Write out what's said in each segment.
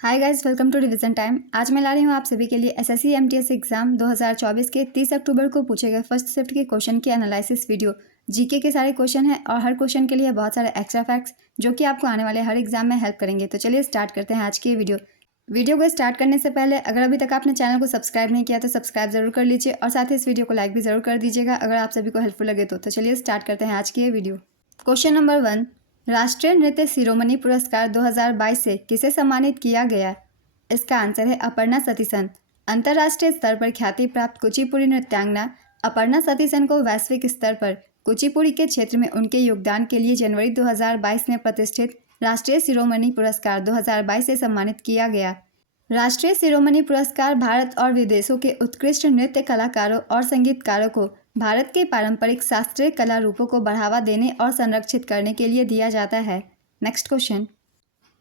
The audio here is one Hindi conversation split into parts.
Hi guys, welcome to revision time. आज मैं ला रही हूँ आप सभी के लिए एसएससी एमटीएस एग्जाम 2024 के 30 अक्टूबर को पूछे गए फर्स्ट शिफ्ट के क्वेश्चन की एनालिसिस वीडियो। जीके के सारे क्वेश्चन हैं और हर क्वेश्चन के लिए बहुत सारे एक्स्ट्रा फैक्ट्स जो कि आपको आने वाले हर एग्जाम में हेल्प करेंगे। तो चलिए स्टार्ट करते हैं आज की वीडियो को स्टार्ट करने से पहले अगर अभी तक आपने चैनल को सब्सक्राइब नहीं किया तो सब्सक्राइब जरूर कर लीजिए और साथ ही इस वीडियो को लाइक भी जरूर कर दीजिएगा अगर आप सभी को हेल्पफुल लगे तो चलिए स्टार्ट करते हैं आज की ये वीडियो। क्वेश्चन नंबर 1, राष्ट्रीय नृत्य शिरोमणि पुरस्कार 2022 से किसे सम्मानित किया गया? इसका आंसर है अपर्णा सतीसन। अंतर्राष्ट्रीय स्तर पर ख्याति प्राप्त कुचिपुड़ी नृत्यांगना अपर्णा सतीसन को वैश्विक स्तर पर कुचिपुड़ी के क्षेत्र में उनके योगदान के लिए जनवरी 2022 में प्रतिष्ठित राष्ट्रीय शिरोमणि पुरस्कार 2022 से सम्मानित किया गया। राष्ट्रीय शिरोमणि पुरस्कार भारत और विदेशों के उत्कृष्ट नृत्य कलाकारों और संगीतकारों को भारत के पारंपरिक शास्त्रीय कला रूपों को बढ़ावा देने और संरक्षित करने के लिए दिया जाता है। नेक्स्ट क्वेश्चन,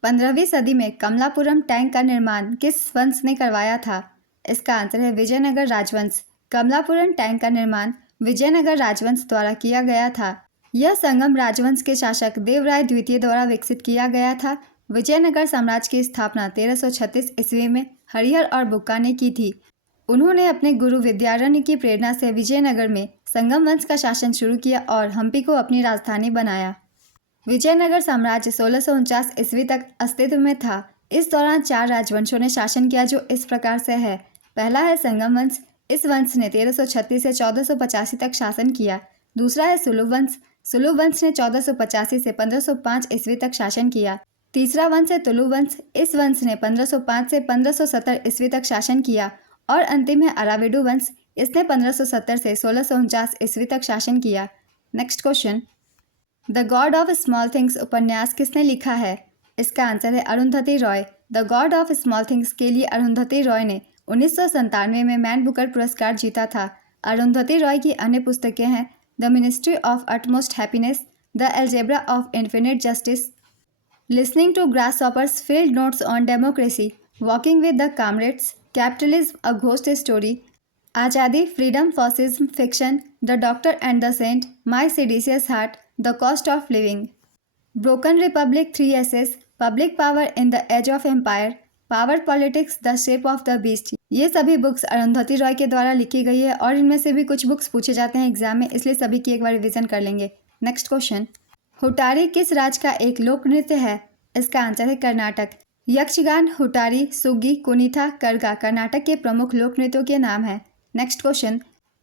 15वीं सदी में कमलापुरम टैंक का निर्माण किस वंश ने करवाया था? इसका आंसर है विजयनगर राजवंश। कमलापुरम टैंक का निर्माण विजयनगर राजवंश द्वारा किया गया था। यह संगम राजवंश के शासक देवराय द्वितीय द्वारा विकसित किया गया था। विजयनगर साम्राज्य की स्थापना 1336 ईस्वी में हरिहर और बुक्का ने की थी। उन्होंने अपने गुरु विद्यारण्य की प्रेरणा से विजयनगर में संगम वंश का शासन शुरू किया और हम्पी को अपनी राजधानी बनाया। विजयनगर साम्राज्य 1649 ईस्वी तक अस्तित्व में था। इस दौरान 4 राजवंशों ने शासन किया जो इस प्रकार से है। पहला है संगम वंश। इस वंश ने 1336 से 1485 तक शासन किया। दूसरा है सुलुभ वंश। सुलुभ वंश ने 1485 से 1505 ईस्वी तक शासन किया। तीसरा वंश है तुलु वंश। इस वंश ने 1505 से 1570 ईस्वी तक शासन किया। और अंतिम है अराविडु वंश। इसने 1570 से 1649 ईस्वी तक शासन किया। Next question, the God of small things उपन्यास किसने लिखा है? इसका आंसर है Arundhati Roy. The God of small things के लिए अरुंधति रॉय ने 1997 में मैन बुकर पुरस्कार जीता था। अरुंधति रॉय की अन्य पुस्तकें हैं the ministry of utmost happiness, the algebra of infinite justice, listening to grasshoppers, field notes on democracy, walking with the comrades, capitalism a ghost story, Azadi, freedom, fascism, fiction, the doctor and the saint, my seditious heart, the cost of living, broken republic, 3 essays, public power in the age of empire, power politics, the shape of the beast. ये सभी बुक्स अरुंधति रॉय के द्वारा लिखी गई है और इनमें से भी कुछ बुक्स पूछे जाते हैं एग्जाम में, इसलिए सभी की एक बार रिविजन कर लेंगे। नेक्स्ट क्वेश्चन, हुटारी किस राज्य का एक लोक नृत्य है? इसका आंसर है कर्नाटक। यक्षगान, हुटारी, सुग्गी, कुनीथा, करगा कर्नाटक के प्रमुख लोक नृत्यों के नाम हैं। नेक्स्ट क्वेश्चन,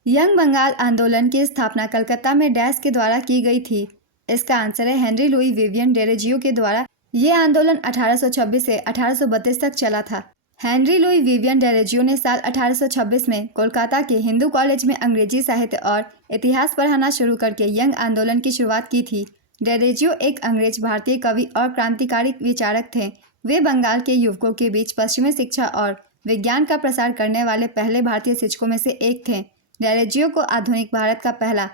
यंग बंगाल आंदोलन की स्थापना कलकत्ता में डैश के द्वारा की गई थी? इसका आंसर है हेनरी लुई विवियन डेरेजियो के द्वारा। ये आंदोलन 1826 से 1832 तक चला था। हेनरी लुई विवियन डेरेजियो ने साल 1826 में कोलकाता के हिंदू कॉलेज में अंग्रेजी साहित्य और इतिहास पढ़ाना शुरू करके यंग आंदोलन की शुरुआत की थी। डेरेजियो एक अंग्रेज भारतीय कवि और क्रांतिकारी विचारक थे। वे बंगाल के युवकों के बीच पश्चिमी शिक्षा और विज्ञान का प्रसार करने वाले पहले भारतीय शिक्षकों में से एक थे। डेरेजियो को आधुनिक भारत का पहला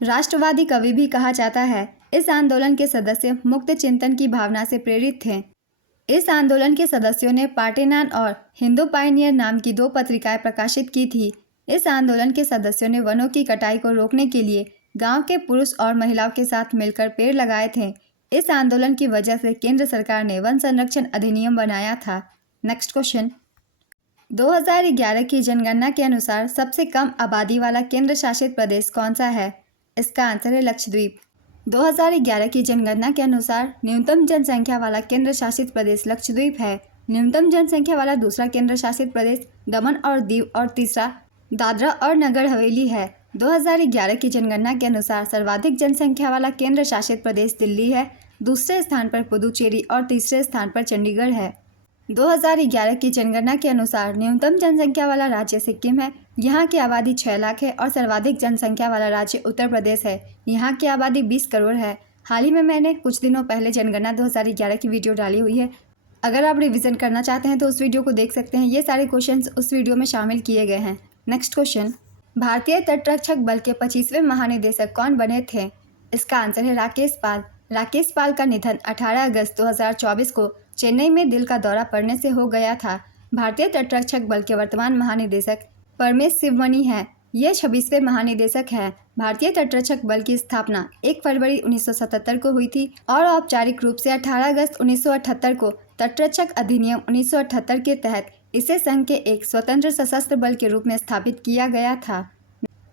राष्ट्रवादी कवि भी कहा जाता है। इस आंदोलन के सदस्य मुक्त चिंतन की भावना से प्रेरित थे। इस आंदोलन के सदस्यों ने पार्टेनान और हिंदू पायनियर नाम की 2 पत्रिकाएं प्रकाशित की थी। इस आंदोलन के सदस्यों ने वनों की कटाई को रोकने के लिए गांव के पुरुष और महिलाओं के साथ मिलकर पेड़ लगाए थे। इस आंदोलन की वजह से केंद्र सरकार ने वन संरक्षण अधिनियम बनाया था। नेक्स्ट क्वेश्चन, 2011 की जनगणना के अनुसार सबसे कम आबादी वाला केंद्र शासित प्रदेश कौन सा है? इसका आंसर है लक्षद्वीप। 2011 की जनगणना के अनुसार न्यूनतम जनसंख्या वाला केंद्र शासित प्रदेश लक्षद्वीप है। न्यूनतम जनसंख्या वाला दूसरा केंद्र शासित प्रदेश दमन और दीव और तीसरा दादरा और नगर हवेली है। 2011 की जनगणना के अनुसार सर्वाधिक जनसंख्या वाला केंद्र शासित प्रदेश दिल्ली है। दूसरे स्थान पर पुदुचेरी और तीसरे स्थान पर चंडीगढ़ है। 2011 की जनगणना के अनुसार न्यूनतम जनसंख्या वाला राज्य सिक्किम है। यहाँ की आबादी 6 लाख है और सर्वाधिक जनसंख्या वाला राज्य उत्तर प्रदेश है। यहाँ की आबादी 20 करोड़ है। हाल ही में मैंने कुछ दिनों पहले जनगणना 2011 की वीडियो डाली हुई है। अगर आप रिवीजन करना चाहते हैं तो उस वीडियो को देख सकते हैं। ये सारे क्वेश्चंस उस वीडियो में शामिल किए गए हैं। नेक्स्ट क्वेश्चन, भारतीय तटरक्षक बल के 25वें महानिदेशक कौन बने थे? इसका आंसर है राकेश पाल। राकेश पाल का निधन 18 अगस्त 2024 को चेन्नई में दिल का दौरा पड़ने से हो गया था। भारतीय तटरक्षक बल के वर्तमान महानिदेशक परमेश शिवमणि हैं। ये 26वें महानिदेशक हैं। भारतीय तटरक्षक बल की स्थापना 1 फरवरी 1977 को हुई थी और औपचारिक रूप से 18 अगस्त 1978 को तटरक्षक अधिनियम 1978 के तहत इसे संघ के एक स्वतंत्र सशस्त्र बल के रूप में स्थापित किया गया था।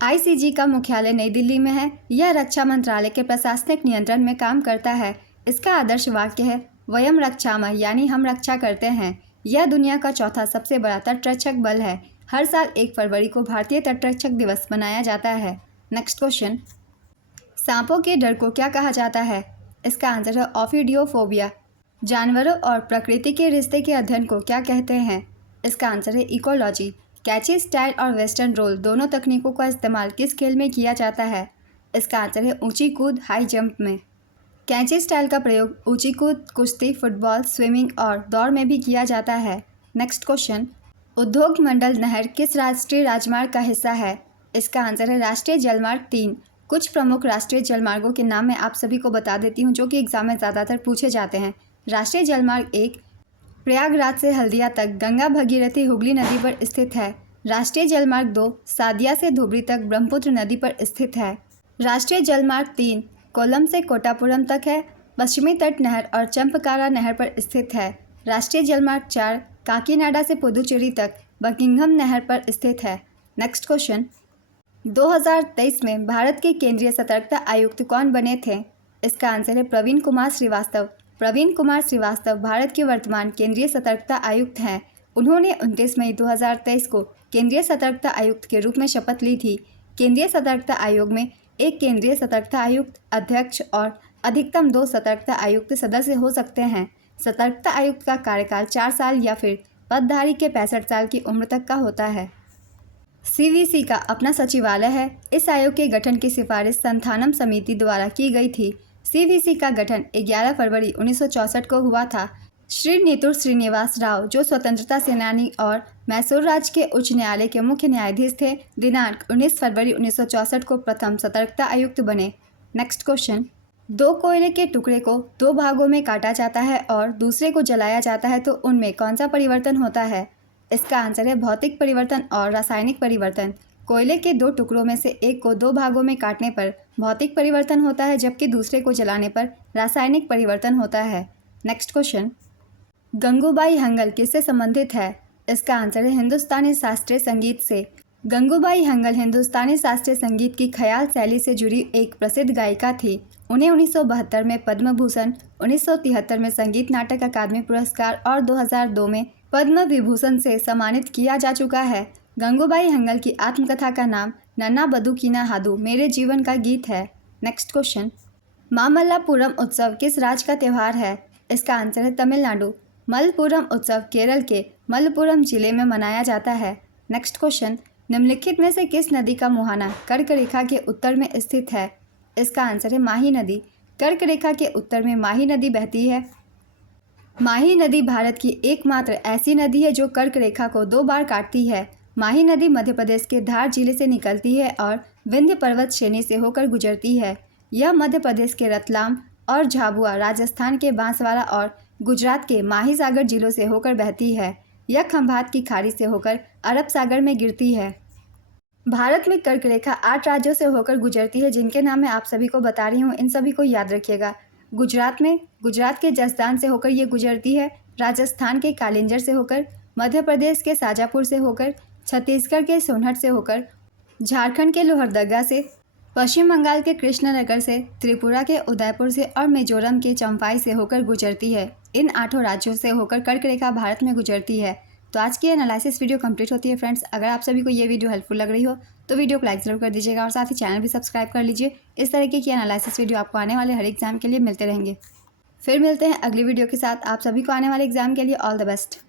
आईसीजी का मुख्यालय नई दिल्ली में है। यह रक्षा मंत्रालय के प्रशासनिक नियंत्रण में काम करता है। इसका आदर्श वाक्य है वयम रक्षामः, यानी हम रक्षा करते हैं। यह दुनिया का चौथा सबसे बड़ा तटरक्षक बल है। हर साल 1 फरवरी को भारतीय तटरक्षक दिवस मनाया जाता है। नेक्स्ट क्वेश्चन, सांपों के डर को क्या कहा जाता है? इसका आंसर है ओफिडियोफोबिया। जानवरों और प्रकृति के रिश्ते के अध्ययन को क्या कहते हैं? इसका आंसर है इकोलॉजी। कैची स्टाइल और वेस्टर्न रोल दोनों तकनीकों का इस्तेमाल किस खेल में किया जाता है? इसका आंसर है ऊंची कूद हाई जंप में। कैची स्टाइल का प्रयोग ऊंची कूद, कुश्ती, फुटबॉल, स्विमिंग और दौड़ में भी किया जाता है। नेक्स्ट क्वेश्चन, उद्योग मंडल नहर किस राष्ट्रीय राजमार्ग का हिस्सा है? इसका आंसर है राष्ट्रीय जलमार्ग 3। कुछ प्रमुख राष्ट्रीय जलमार्गों के नाम मैं आप सभी को बता देती हूँ जो कि एग्जाम में ज़्यादातर पूछे जाते हैं। राष्ट्रीय जलमार्ग 1 प्रयागराज से हल्दिया तक गंगा भगीरथी हुगली नदी पर स्थित है। राष्ट्रीय जलमार्ग 2 सादिया से धुबरी तक ब्रह्मपुत्र नदी पर स्थित है। राष्ट्रीय जलमार्ग 3 कोल्लम से कोटापुरम तक है, पश्चिमी तट नहर और चंपकारा नहर पर स्थित है। राष्ट्रीय जलमार्ग 4 काकीनाडा से पुदुचेरी तक बकिंघम नहर पर स्थित है। नेक्स्ट क्वेश्चन, 2023 में भारत के केंद्रीय सतर्कता आयुक्त कौन बने थे? इसका आंसर है प्रवीण कुमार श्रीवास्तव। प्रवीण कुमार श्रीवास्तव भारत के वर्तमान केंद्रीय सतर्कता आयुक्त हैं। उन्होंने 29 मई 2023 को केंद्रीय सतर्कता आयुक्त के रूप में शपथ ली थी। केंद्रीय सतर्कता आयोग में एक केंद्रीय सतर्कता आयुक्त, अध्यक्ष और अधिकतम 2 सतर्कता आयुक्त सदस्य हो सकते हैं। सतर्कता आयुक्त का कार्यकाल 4 साल या फिर पदधारी के 65 साल की उम्र तक का होता है। सीवीसी का अपना सचिवालय है। इस आयोग के गठन की सिफारिश संथानम समिति द्वारा की गई थी। सीवीसी का गठन 11 फरवरी 1964 को हुआ था। श्री नेतुर श्रीनिवास राव, जो स्वतंत्रता सेनानी और मैसूर राज्य के उच्च न्यायालय के मुख्य न्यायाधीश थे, दिनांक 19 फरवरी 1964 को प्रथम सतर्कता आयुक्त बने। नेक्स्ट क्वेश्चन, 2 कोयले के टुकड़े को 2 भागों में काटा जाता है और दूसरे को जलाया जाता है तो उनमें कौन सा परिवर्तन होता है? इसका आंसर है भौतिक परिवर्तन और रासायनिक परिवर्तन। कोयले के 2 टुकड़ों में से एक को 2 भागों में काटने पर भौतिक परिवर्तन होता है, जबकि दूसरे को जलाने पर रासायनिक परिवर्तन होता है। नेक्स्ट क्वेश्चन, गंगूबाई हंगल किससे संबंधित है? इसका आंसर है हिंदुस्तानी शास्त्रीय संगीत से। गंगूबाई हंगल हिंदुस्तानी शास्त्रीय संगीत की ख्याल शैली से जुड़ी एक प्रसिद्ध गायिका थी। उन्हें 1972 में पद्म भूषण, 1973 में संगीत नाटक अकादमी पुरस्कार और 2002 में पद्म विभूषण से सम्मानित किया जा चुका है। गंगूबाई हंगल की आत्मकथा का नाम नन्ना बदुकीना हादू मेरे जीवन का गीत है। नेक्स्ट क्वेश्चन, मामल्लापुरम उत्सव किस राज्य का त्यौहार है? इसका आंसर है तमिलनाडु। मलपुरम उत्सव केरल के मलपुरम जिले में मनाया जाता है। नेक्स्ट क्वेश्चन, निम्नलिखित में से किस नदी का मुहाना कर्क रेखा के उत्तर में स्थित है? इसका आंसर है माही नदी। कर्क रेखा के उत्तर में माही नदी बहती है। माही नदी भारत की एकमात्र ऐसी नदी है जो कर्क रेखा को 2 बार काटती है। माही नदी मध्य प्रदेश के धार जिले से निकलती है और विंध्य पर्वत श्रेणी से होकर गुजरती है। यह मध्य प्रदेश के रतलाम और झाबुआ, राजस्थान के बांसवाड़ा और गुजरात के माही सागर जिलों से होकर बहती है। यह खंभात की खाड़ी से होकर अरब सागर में गिरती है। भारत में कर्क रेखा 8 राज्यों से होकर गुजरती है, जिनके नाम मैं आप सभी को बता रही हूँ। इन सभी को याद रखिएगा। गुजरात के जसदान से होकर ये गुजरती है, राजस्थान के कालिंजर से होकर, मध्य प्रदेश के शाजापुर से होकर, छत्तीसगढ़ के सोनहट से होकर, झारखंड के लोहरदगा से, पश्चिम बंगाल के कृष्णनगर से, त्रिपुरा के उदयपुर से और मिजोरम के चंफाई से होकर गुजरती है। इन 8 राज्यों से होकर कर्क रेखा भारत में गुजरती है। तो आज की एनालिसिस वीडियो कंप्लीट होती है फ्रेंड्स। अगर आप सभी को ये वीडियो हेल्पफुल लग रही हो तो वीडियो को लाइक ज़रूर कर दीजिएगा और साथ ही चैनल भी सब्सक्राइब कर लीजिए। इस तरीके की एनालिसिस वीडियो आपको आने वाले हर एग्जाम के लिए मिलते रहेंगे। फिर मिलते हैं अगली वीडियो के साथ। आप सभी को आने वाले एग्जाम के लिए ऑल द बेस्ट।